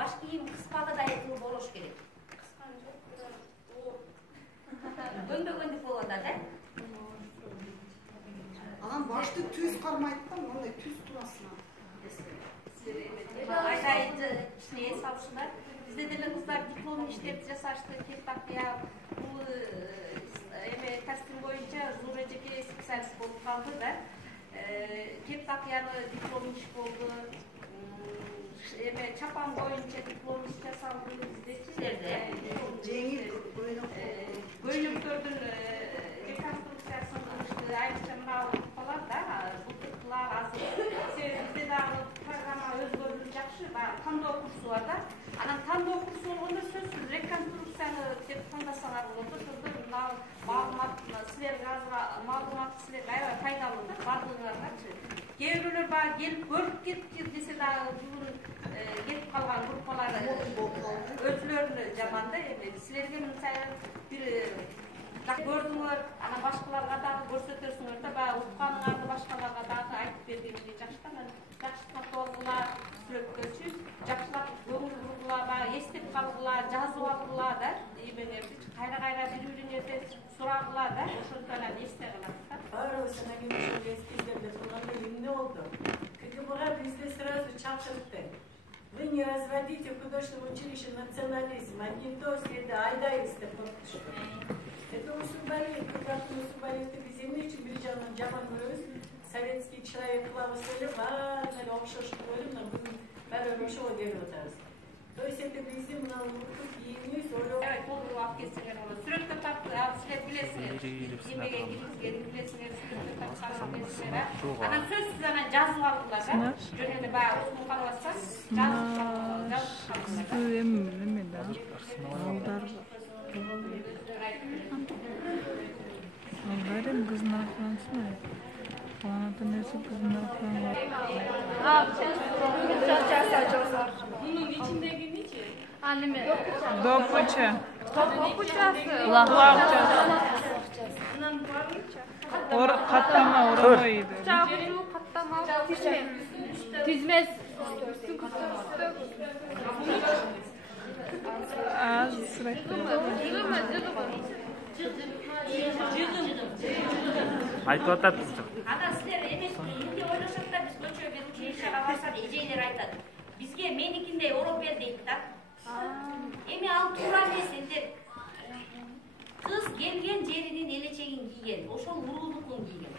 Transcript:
баш кийим кыспагыдай кылып болуш керек. Көнбөгөндүк болуп атат, Анан башты түз кармайт да, мындай түз турасына. Айдай кичине эс алышыңдар. Бизде деле кыздар диплом иштерди жасашты, Кептакыя бул эме костюм боюнча зуужеке специалист болуп калды да. Кептакыяны диплом иш болду. Эме чапан боюнча диплом иш жасалды биздечи. Жеңил көйлөктөрдүн реконструкциясын кылышты. Айрыкча мына калат да, бутыклар азыр. Себеби бизде дагы программа өзгөрүлүп жакшы, тандоо курсу бар да. Анан тандоо курсу болгондо сөзсүз реконструкцияны деп тандасаңар болот. Ошондо мына маалымат силерге маалымат силерге аябай пайдалуу да, бардыгыңаргачы. Кээ бирөөлөр баягы келип көрүп кетти десе дагы бүгүн кетип калган группалар өзүлөрүнө жаман да. Эми силерге мисалы бир көрдүңөр, анан башкаларга дагы көрсөтөсүңөр да, баягы укканыңарды башкаларга дагы айтып бергенге жакшы да. Жакшы катуугула сүрөткөчү, жакшылап көңүл бургула, баягы эстеп калгыла, жазып алгыла да. Эмелерди кайра бири-биринерден сурагыла да. Ошондо анан эсте калат да. Барыбызына келишип эскиздерде турганда эмне болду? КГБга бизди сразу чакыртты. Вы не разводите в художественном училище национализм, одним то среди айдайбыз деп коркутушту. Это Усунбалиев, Кыргыздын Усунбалиевди биз эмне үчүн бир жагынан жаман көрөбүз? Советский человек кылабыз эле, баары эле окшош көрүп, бүгүн баары ошого келип атабыз. То есть это биздин мына улуттук кийимибиз, ойлоо. Толук алып келсеңер болот. Сүрөткө тартып, силер билесиңер. Эмеге киргизгенин билесиңер, сүрөткө тартып келсеңер. Анан сөзсүз анан жазып алгыла да. Жөн эле баягы укуп калбастан жазып алгыла. Эме да. Алдар кыздын аркасына. Каланатын нерсе кыздын аркасына. Bunun içindeki niçin? Anneme. Допуча. Kopukçası. Kulakçası. Katlama orayıydı. Çabucu katlama tizmez. Az sürekli. Айтып атат. Анан силер эмес эмне ойлошот да, биз көчө бир училищеге барсак эжейлер айтат. Бизге меникиндей ороп бер дейт да. Эми ал туура эмес, энди кыз келген жеринин элечегин кийген, ошол уруулукун кийген.